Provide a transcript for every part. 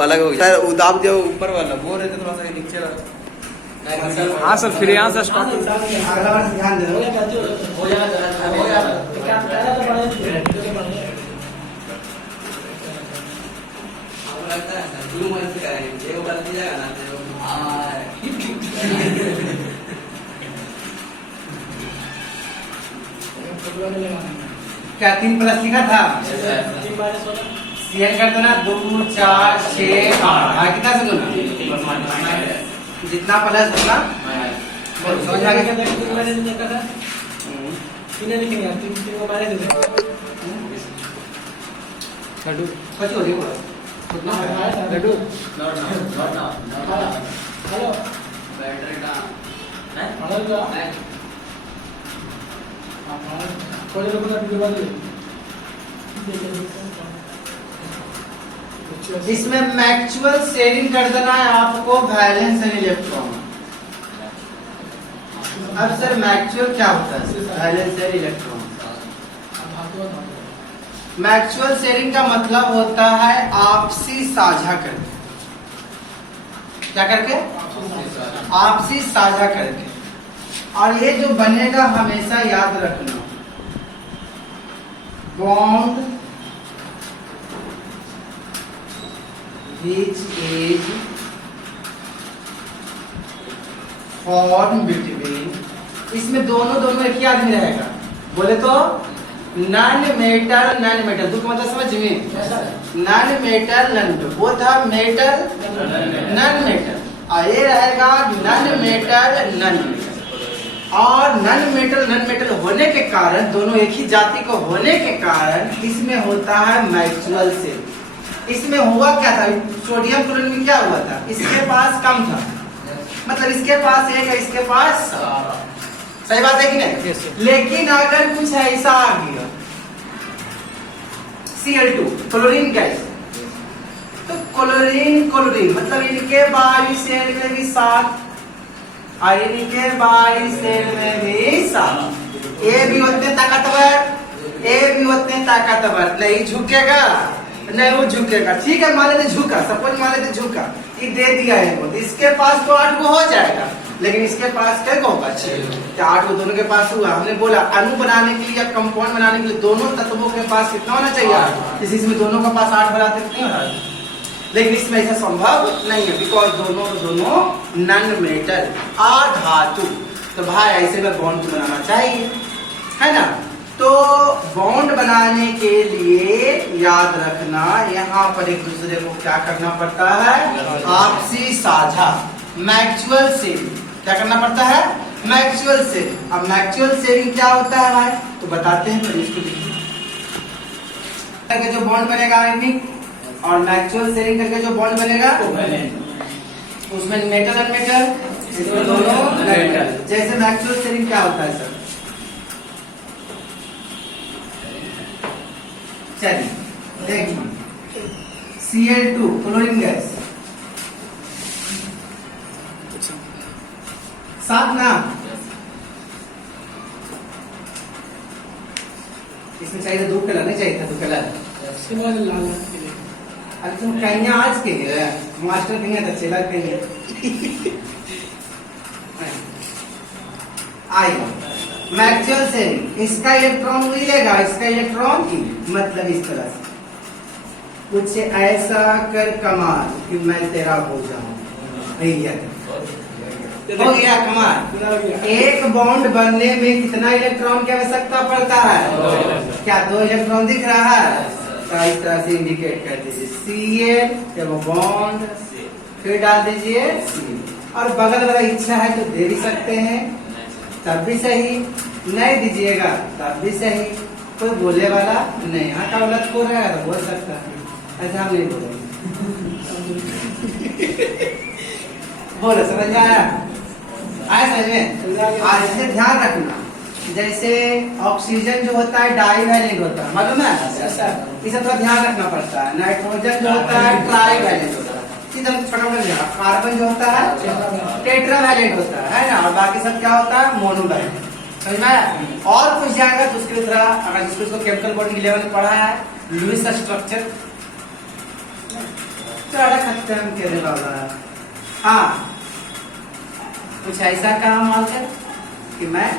अलग हो गया। उदाब जो ऊपर वाला बोल रहे थे थोड़ा सा नीचे वाला। हाँ सर, फिर यहाँ से स्टार्ट। अगला बार ध्यान दे हो क्या 3+ लिखा था? सीएन कर देना 2 4 6 8 कितना से गुना जितना प्लस होगा समझ आ गया। कुछ हो रही लड्डू इसमें मैक्सवेल शेयरिंग कर देना है आपको वैलेंस एंड इलेक्ट्रॉन। अब सर मैक्सवेल क्या होता है? Valence and electron. Maxwell sharing का मतलब होता है आपसी साझा करके। क्या करके? आपसी साझा करके। और ये जो बनेगा हमेशा याद रखना, bond which is formed between, इसमें दोनों एक ही आदमी रहेगा। बोले तो नॉन मेटल नॉन मेटल, दो का मतलब समझ में? नॉन मेटल नॉन मेटल, वो था मेटल नॉन मेटल, और ये रहेगा नॉन मेटल नॉन मेटल। और नॉन मेटल होने के कारण, दोनों एक ही जाति को होने के कारण इसमें होता है मैक्सवेल शेयरिंग। इसमें हुआ क्या था? सोडियम क्लोरीन में क्या हुआ था? इसके पास कम था, मतलब इसके पास एक है, इसके पास सही बात है कि नहीं? लेकिन अगर कुछ ऐसा आ गया Cl2 क्लोरीन गैस, तो क्लोरीन मतलब इनके बाहरी सेल में भी साथ और इनके बाहरी सेल में भी साथ। ये भी उतने ताकतवर, ये भी उतने ताकतवर, नहीं झुकेगा, नहीं वो झुकेगा। ठीक है, मान लेते झुका, सपोज मान लेते झुका, ये दे दिया है वो, इसके पास तो 8 को हो जाएगा, लेकिन इसके पास क्या होगा? 6। 8 को दोनों के पास हुआ। हमने बोला अणु बनाने के लिए या कंपाउंड बनाने के लिए दोनों तत्वों के पास कितना होना चाहिए? जैसे इसमें दोनों का पास 8 बनाते कितने हो रहा है, लेकिन इसमें ऐसा संभव नहीं है, बिकॉज दोनों नॉन मेटल अधातु। तो भाई ऐसे में बॉन्ड बनाना चाहिए, है ना? तो बॉन्ड बनाने के लिए याद रखना, यहाँ पर एक दूसरे को क्या करना पड़ता है? आपसी साझा, मैक्सवेल शेयरिंग। क्या करना पड़ता है? Maxwell sharing. अब मैक्सवेल शेयरिंग क्या होता है भाई, तो बताते हैं, पर इसको देखिए। करके जो बॉन्ड बनेगा आयनिक, और मैक्सवेल शेयरिंग करके जो बॉन्ड बनेगा उसमें मेटल और मेटल, इसमें दोनों मेटल। जैसे मैक्सवेल शेयरिंग क्या होता है सर? चलिए देखिए, Cl2 क्लोरीन गैस साथ ना, इसमें चाहिए 2 कलर, नहीं चाहिए था 2 कलर। अरे तुम कहीं आज के मास्टर कहीं था, चला कहीं आई मैक्सवेल शेयरिंग। इसका इलेक्ट्रॉन मिलेगा, इसका इलेक्ट्रॉन की, मतलब इस तरह से कुछ ऐसा कर कमाल कि मैं तेरा हो जाऊं, भैया हो गया कमाल। एक बॉन्ड बनने में कितना इलेक्ट्रॉन की आवश्यकता पड़ता है? क्या 2 इलेक्ट्रॉन दिख रहा है? तो इस तरह से इंडिकेट कर दीजिए Cl, जब बॉन्ड, फिर डाल दीजिए Cl। और बगल वाला इच्छा है तो दे भी सकते हैं, तब भी सही, नहीं दीजिएगा तब भी सही, कोई बोले वाला नहीं। हाँ का गलत बोल रहा है तो बोल सकता है, ऐसा हम नहीं बोलेंगे। बोलो, समझ में आया? समझ में? आज से ध्यान रखना, जैसे ऑक्सीजन जो होता है डाईवैलेंट होता है, मालूम है? इसे थोड़ा ध्यान रखना पड़ता है। नाइट्रोजन जो होता है ट्राईवैलेंट होता है, कार्बन जो होता है टेट्रावैलेंट होता है ना, और बाकी सब क्या होता है? मोनोवैलेंट। समझ में आया? और कुछ जाएगा तो उसके तरह, अगर जिसको केमिकल बॉन्डिंग लेवल में पढ़ा है, लुईस स्ट्रक्चर थोड़ा खत्म कर दे बाबा। हाँ, कुछ ऐसा काम आ गया कि मैं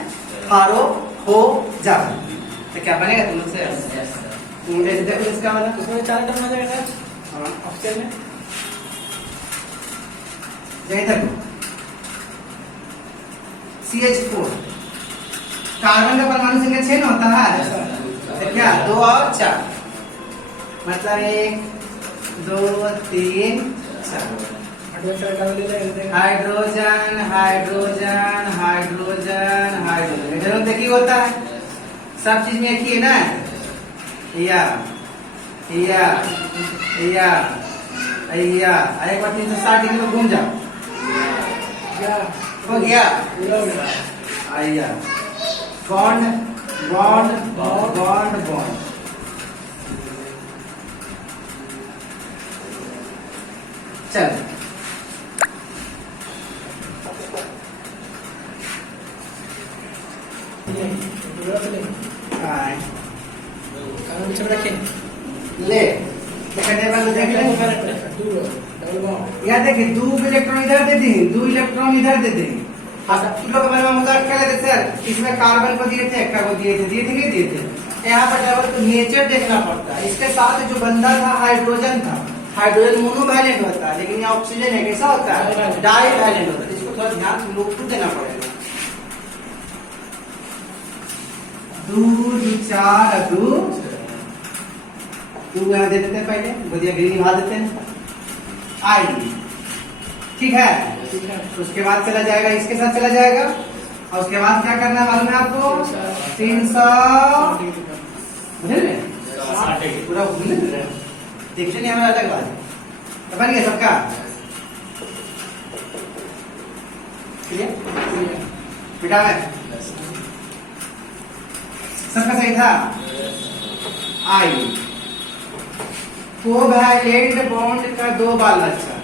हारो हो जाऊं, तो क्या बनेगा तुम लोग से? देखो इसका वाला उसमें 4 टर्म आ जाएगा ऑप्शन में। इधर CH4 कार्बन का परमाणु संख्या 6 ना होता है, तो क्या 2 और 4 मतलब 1 2 3 4 हाइड्रोजन हाइड्रोजन हाइड्रोजन हाइड्रोजन। इधर देखिए होता है, सब चीज में एक ही है ना, या एक बार 360 डिग्री में घूम जाओ, हो गया आइया बॉन्ड बॉन्ड बॉन्ड बॉन्ड। चल ले करने वाले देख ले, यहाँ देखिए 2 इलेक्ट्रॉन इधर दे दी, 2 इलेक्ट्रॉन इधर दे दी। तुम लोग हमारे मजाक कर रहे थे सर, इसमें कार्बन को दिए थे, एक्का को दिए थे कि नहीं दिए थे? यहाँ पर डबल तो नेचर देखना पड़ता है। इसके साथ जो बंदा था हाइड्रोजन था, हाइड्रोजन मोनोवैलेंट होता है, लेकिन यहाँ ऑक्सीजन है कैसा होता है? डाईवैलेंट होता है। इसको थोड़ा ध्यान तुम लोग को देना पड़ेगा। 2 4 2 2 यहाँ दे देते हैं, पहले बढ़िया ग्रीन निभा देते हैं आई, ठीक है। उसके बाद चला जाएगा, इसके साथ चला जाएगा, और उसके बाद क्या करना है मालूम है आपको? 300 पूरा देखने नहीं हमारा अलग बात तो बन गया सबका, बेटा है सबका सही था। आई कोवैलेंट बॉन्ड का 2 बाल बच्चा,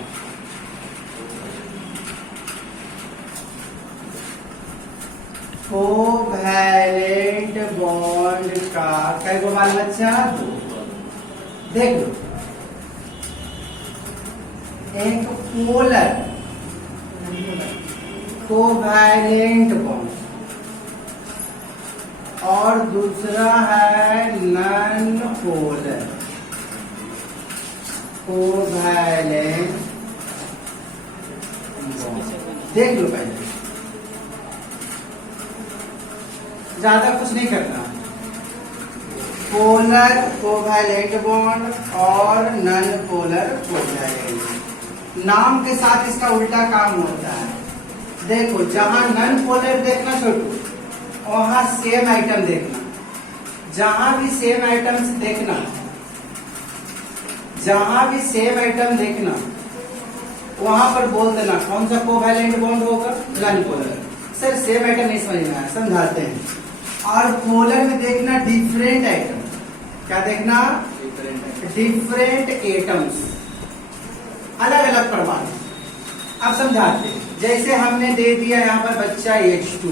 कोवैलेंट बॉन्ड का कई गो बाल बच्चा? 2। देख लो, एक पोलर कोवैलेंट बॉन्ड और दूसरा है नॉन पोलर कोवैलेंट बॉन्ड। देख लो पहले, ज्यादा कुछ नहीं करना। पोलर कोवैलेंट बॉन्ड और नॉन पोलर कोवैलेंट, नाम के साथ इसका उल्टा काम होता है। देखो, जहां नॉन पोलर देखना छोटू, वहां सेम आइटम देखना। जहां भी सेम आइटम्स देखना, जहां भी सेम आइटम देखना, वहां पर बोल देना कौन सा कोवैलेंट बॉन्ड होगा? Non polar. Sir same item नहीं समझ में आया, समझाते हैं। और पोलर में देखना डिफरेंट आइटम, क्या देखना? डिफरेंट एटम्स, अलग अलग परमाणु। अब समझाते हैं, जैसे हमने दे दिया यहाँ पर बच्चा H2,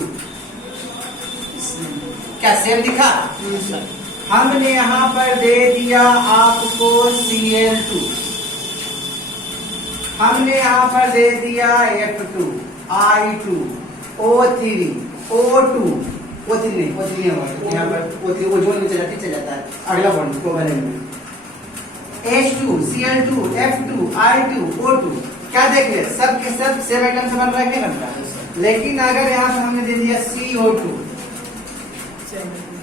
क्या सेम दिखा? हमने यहाँ पर दे दिया आपको Cl2, हमने यहाँ पर दे दिया F2 I2 O3 O2 O3 नहीं, O3 नहीं होगा यहाँ पर, O3 ओजोन में चल जाता है अगला बॉन्ड कोवैलेंट में। H2 Cl2 F2 I2 O2 क्या देख ले, सब के सब सेम आइटम से बन रहा है, क्या बन रहा है? लेकिन अगर यहाँ पर हमने दे दिया CO2,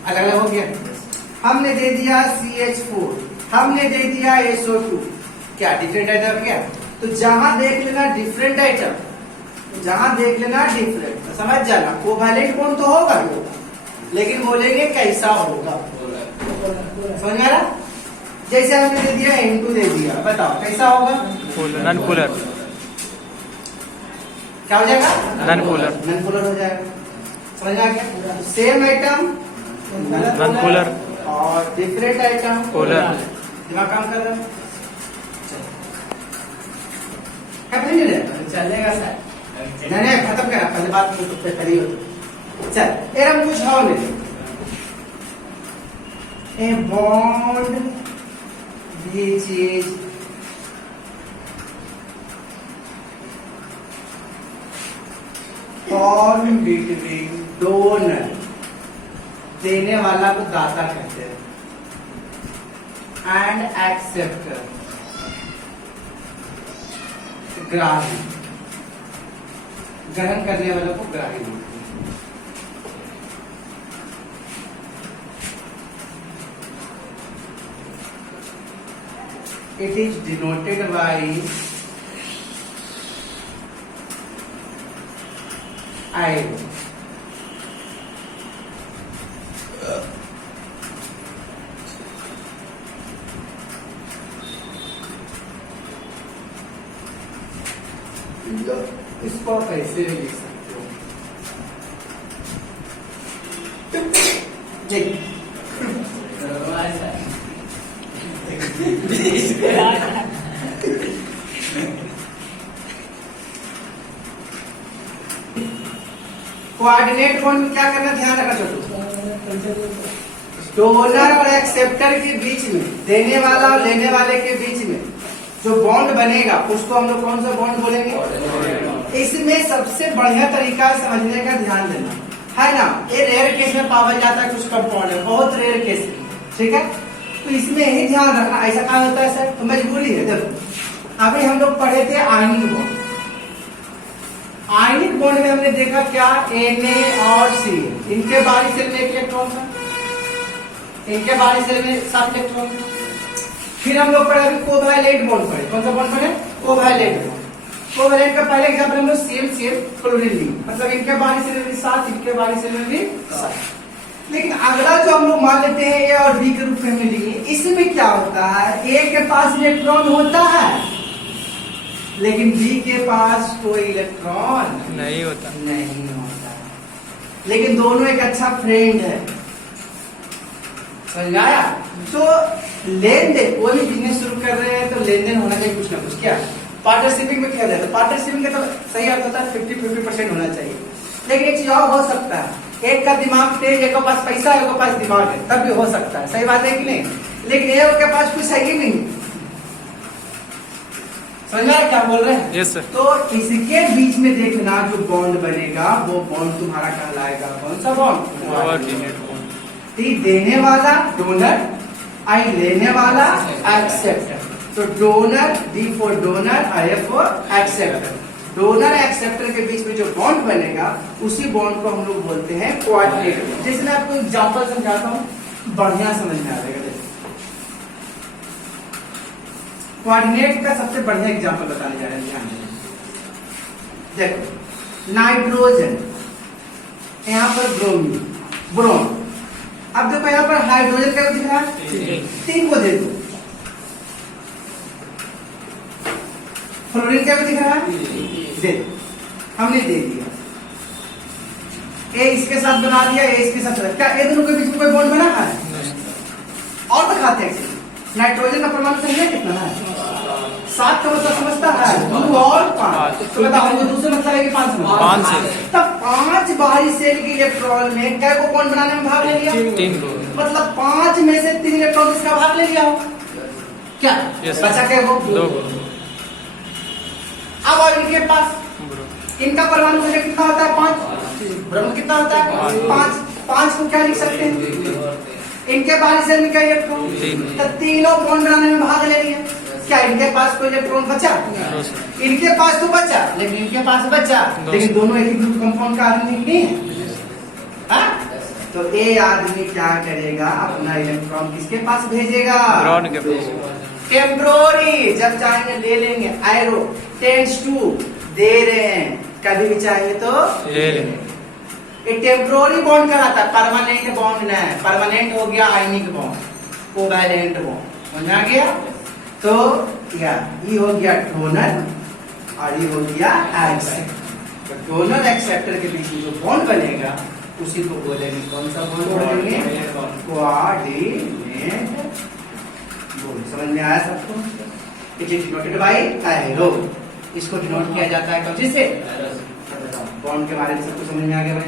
अलग अलग हो गया। हमने दे दिया CH4, हमने दे दिया SO2, क्या डिफरेंट आइटम? क्या तो जहां देख लेना डिफरेंट आइटम, जहां देख लेना डिफरेंट, तो समझ जाना कोवैलेंट बॉन्ड तो होगा, लेकिन बोलेंगे कैसा होगा। समझ में आ रहा? जैसे हमने दे दिया N2 दे दिया, बताओ कैसा होगा? Non polar. क्या हो जाएगा? Non polar. नॉन पोलर हो जाएगा। समझ में आ गया? सेम आइटम नॉन पोलर और डिफरेंट आइटम पोलर। दिमाग काम कर रहा है? चलेगा सर, नहीं खत्म करा पहले बात पे खड़ी हो। चल एरम कुछ हो नहीं, a bond which is form between donor, देने वाला को दाता कहते हैं, एंड एक्सेप्टर, ग्राही, ग्रहण करने वालों को ग्राही बोलते हैं। It is denoted by I. इसको आप ऐसे भी लिख सकते हो। कोऑर्डिनेट बॉन्ड में क्या करना, ध्यान रखना छोटू। डोनर और एक्सेप्टर के बीच में, देने वाला और लेने वाले के बीच में जो बॉन्ड बनेगा उसको हम लोग कौन सा बॉन्ड बोलेंगे। इसमें सबसे बढ़िया तरीका समझने का ध्यान देना है ना, ये रेयर केस में पाया जाता है, कुछ कंपाउंड है, बहुत रेयर केस, ठीक है। तो इसमें ही ध्यान रखना, ऐसा क्या होता है सर, तो मजबूरी है। देखो अभी हम लोग पढ़े थे आयनिक बॉन्ड, आयनिक बॉन्ड में हमने देखा क्या, Na और C, इनके बाहरी सेल में एक इलेक्ट्रॉन था, इनके बाहरी सेल में 7 इलेक्ट्रॉन था। फिर हम लोग पढ़े अभी कोवैलेंट बॉन्ड पढ़े, कौन सा बॉन्ड पढ़े, कोवैलेंट बॉन्ड। कोवैलेंट का पहले एग्जांपल हम लोग सेम क्लोरीन ली, मतलब इनके बाहरी सेल में भी 7, इनके बाहरी सेल में भी 7। लेकिन अगला जो हम लोग मान लेते हैं ए और बी के रूप में हमने लिए, इसमें क्या होता है, ए के पास इलेक्ट्रॉन होता है लेकिन बी के पास कोई इलेक्ट्रॉन नहीं होता, नहीं होता, लेकिन दोनों एक अच्छा फ्रेंड है, समझ आया। तो लेन देन, कोई भी बिजनेस शुरू कर रहे हैं तो लेन देन होना चाहिए कुछ ना कुछ, क्या पार्टनरशिपिंग में क्या रहता है, पार्टनरशिपिंग का तो सही अर्थ होता है 50-50% होना चाहिए। लेकिन एक चीज और हो सकता है, एक का दिमाग तेज, एक के पास पैसा है, एक के पास दिमाग है, तब भी हो सकता है, सही बात है कि नहीं। लेकिन एक के पास कुछ है कि नहीं, समझ में क्या बोल रहे हैं। Yes sir. तो इसके बीच में देखना जो बॉन्ड बनेगा वो बॉन्ड तुम्हारा कहलाएगा कौन सा बॉन्ड, कोऑर्डिनेट बॉन्ड। टी देने वाला डोनर, आई लेने वाला एक्सेप्टर। तो donor, D for donor, I for acceptor. Donor acceptor के बीच में जो बॉन्ड बनेगा उसी बॉन्ड को हम लोग बोलते हैं कोऑर्डिनेट। जैसे मैं आपको एग्जांपल समझाता हूँ, बढ़िया समझ में आ जाएगा। कोऑर्डिनेट का सबसे बढ़िया एग्जांपल बताने जा रहे हैं, ध्यान दें। देखो नाइट्रोजन, यहाँ पर ब्रोमीन, ब्रोम। अब देखो यहाँ पर हाइड्रोजन का दिख रहा है, 3 को दे दो। फ्लोरीन का दिख रहा है, दे दो, हमने दे दिया। ए इसके साथ बना दिया, ए इसके साथ बना, क्या ए दोनों के बीच में कोई बॉन्ड बना है? और दिखाते हैं नाइट्रोजन का परमाणु संख्या कितना है, 7 का मतलब समझता है 2 और 5। तो बताओ हमको दूसरे मतलब है कि 5 से, तब 5 बाहरी सेल के इलेक्ट्रॉन में क्या को बॉन्ड बनाने में भाग ले लिया, 3 मतलब 5 में से 3 इलेक्ट्रॉन इसका भाग ले लिया हो, क्या बचा क्या वो 2। अब और इनके पास इनका परमाणु संख्या कितना होता है, 5, ब्रह्म कितना होता है 5। 5 को क्या लिख सकते हैं, इनके बाहरी सेल में क्या इलेक्ट्रॉन, तो तीनों बॉन्ड बनाने में भाग ले लिया। क्या इनके पास कोई इलेक्ट्रॉन बचा, इनके पास तो बचा, लेकिन इनके पास बचा, लेकिन दोनों एक ही ग्रुप कंपाउंड का आदमी नहीं है। तो ए आदमी क्या करेगा, अपना इलेक्ट्रॉन किसके पास भेजेगा, ब्रॉन के पास। टेम्पोररी, जब चाहेंगे ले लेंगे, एरो टेंड्स टू, दे रहे हैं, कभी भी चाहेंगे तो ले लेंगे। ये टेम्पोररी बॉन्ड कराता है, परमानेंट बॉन्ड नहीं है। परमानेंट हो गया आयनिक बॉन्ड, कोवैलेंट बॉन्ड, समझ आ गया। तो क्या ये हो गया डोनर और ये हो गया एक्सेप्टर। तो डोनर एक्सेप्टर के बीच में जो बॉन्ड बनेगा उसी को बोलेंगे कौन सा बॉन्ड बोलेंगे, कोऑर्डिनेट बॉन्ड। समझ में आया सबको, it is denoted by arrow. इसको डिनोट किया जाता है कौन से, बॉन्ड के बारे में सबको समझ में आ गया भाई।